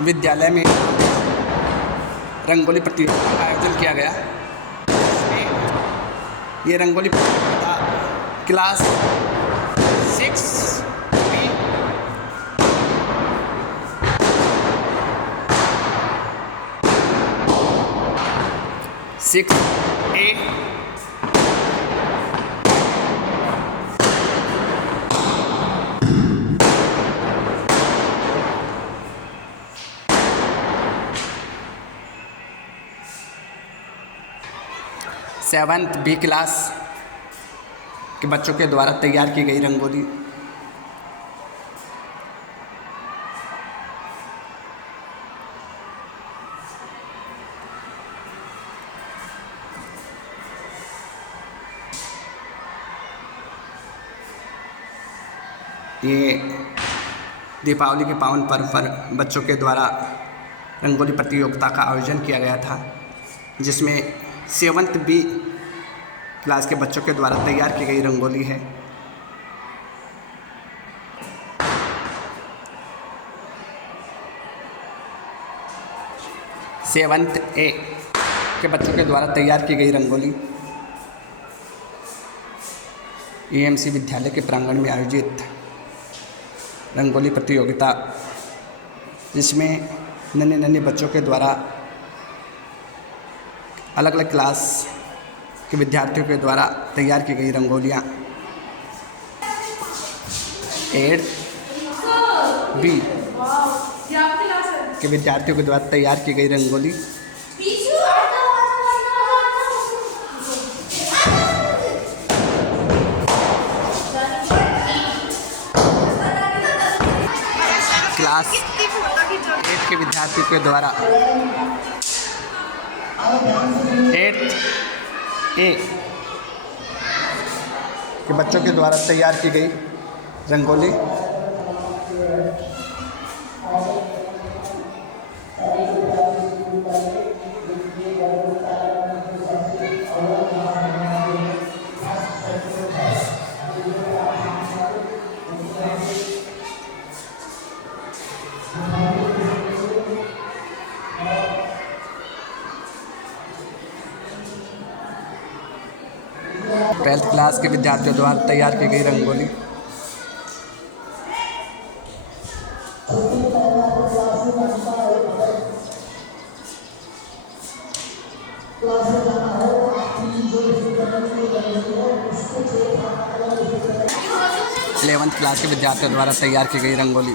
विद्यालय में रंगोली प्रतियोगिता का आयोजन किया गया। ये रंगोली प्रतियोगिता class 6B seventh B class के बच्चों के द्वारा तैयार की गई रंगोली। ये दीपावली के पावन पर्व पर बच्चों के द्वारा रंगोली प्रतियोगिता का आयोजन किया गया था, जिसमें 7th B क्लास के बच्चों के द्वारा तैयार की गई रंगोली है। सेवन्थ A के बच्चों के द्वारा तैयार की गई रंगोली AMC विद्यालय के प्रांगण में आयोजित रंगोली प्रतियोगिता, जिसमें नन्हे बच्चों के द्वारा अलग अलग क्लास के विद्यार्थियों के द्वारा तैयार की गई रंगोलियाँ 8B के विद्यार्थियों के द्वारा तैयार की गई रंगोली क्लास 8 के विद्यार्थियों के द्वारा 8A के बच्चों के द्वारा तैयार की गई रंगोली ट्वेल्थ क्लास के विद्यार्थियों द्वारा तैयार की गई रंगोली इलेवंथ क्लास के विद्यार्थियों द्वारा तैयार की गई रंगोली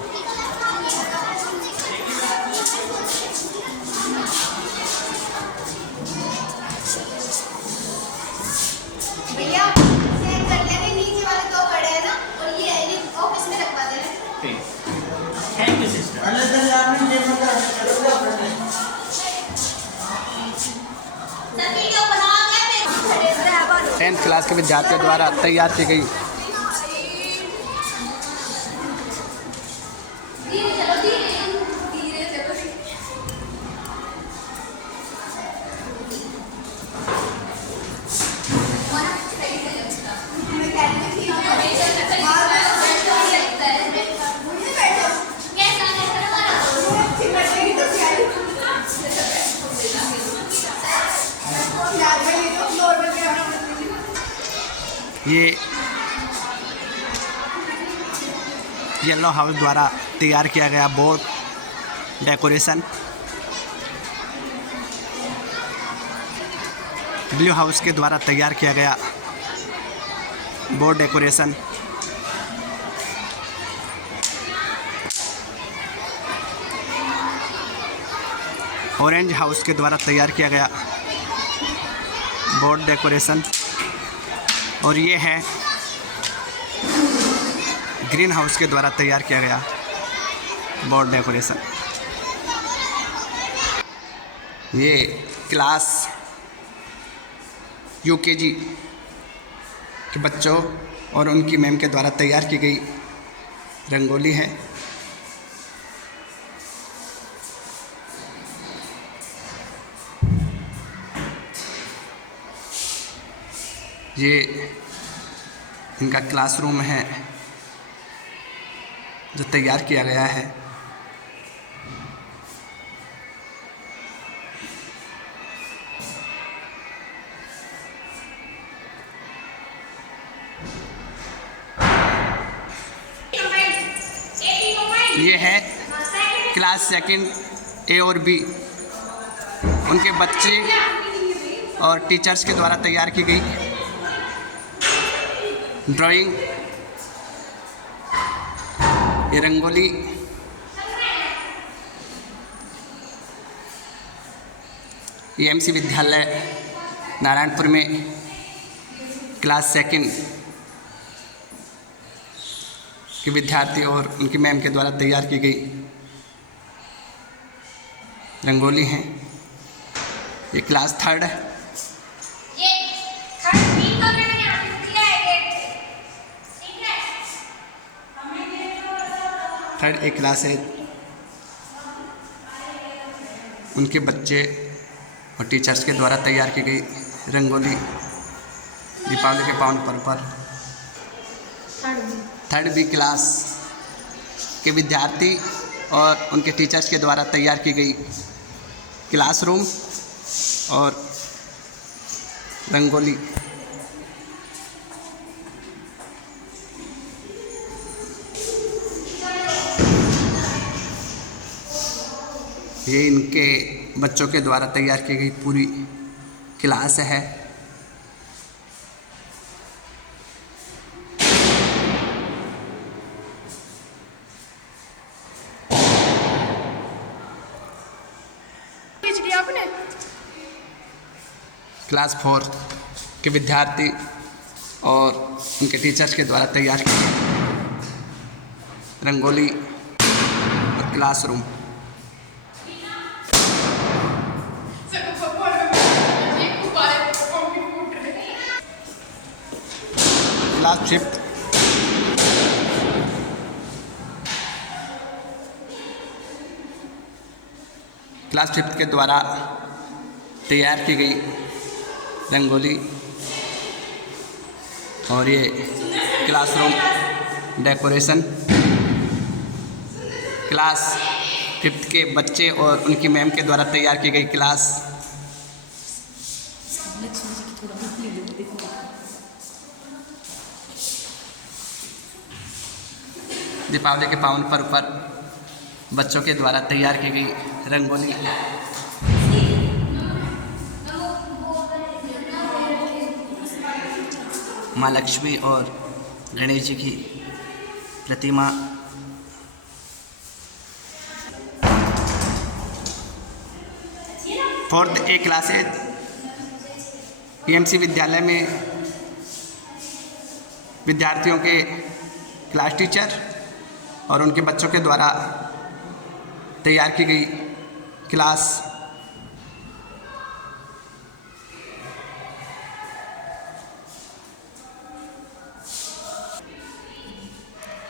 टेंथ क्लास के विद्यार्थियों द्वारा तैयार की गई ये येलो हाउस द्वारा तैयार किया गया बोर्ड डेकोरेशन, ब्लू हाउस के द्वारा तैयार किया गया बोर्ड डेकोरेशन, ऑरेंज हाउस के द्वारा तैयार किया गया बोर्ड डेकोरेशन, और ये है ग्रीन हाउस के द्वारा तैयार किया गया बोर्ड डेकोरेशन। ये क्लास UKG के बच्चों और उनकी मैम के द्वारा तैयार की गई रंगोली है। ये इनका क्लासरूम है जो तैयार किया गया है। ये है क्लास सेकंड ए और बी, उनके बच्चे और टीचर्स के द्वारा तैयार की गई ड्राइंग। ये रंगोली एएमसी विद्यालय नारायणपुर में क्लास सेकंड के विद्यार्थी और उनकी मैम के द्वारा तैयार की गई रंगोली है। ये क्लास थर्ड है। थर्ड एक क्लास है, उनके बच्चे और टीचर्स के द्वारा तैयार की गई रंगोली दीपावली के पावन पर्व पर। थर्ड बी क्लास के विद्यार्थी और उनके टीचर्स के द्वारा तैयार की गई क्लासरूम और रंगोली। ये इनके बच्चों के द्वारा तैयार की गई पूरी क्लास है। क्लास 4 के विद्यार्थी और उनके टीचर्स के द्वारा तैयार की गई रंगोली और क्लासरूम। क्लास 5 क्लास 5 के द्वारा तैयार की गई रंगोली और ये क्लासरूम डेकोरेशन। क्लास 5 के बच्चे और उनकी मैम के द्वारा तैयार की गई क्लास। दीपावली के पावन पर्व पर बच्चों के द्वारा तैयार की गई रंगोली। माँ लक्ष्मी और गणेश जी की प्रतिमा। फोर्थ ए क्लासेज एएमसी विद्यालय में विद्यार्थियों के क्लास टीचर और उनके बच्चों के द्वारा तैयार की गई क्लास।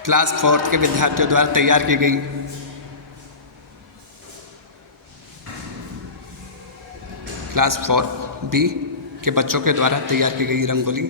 क्लास 4 के विद्यार्थियों द्वारा तैयार की गई क्लास 4 बी के बच्चों के द्वारा तैयार की गई रंगोली।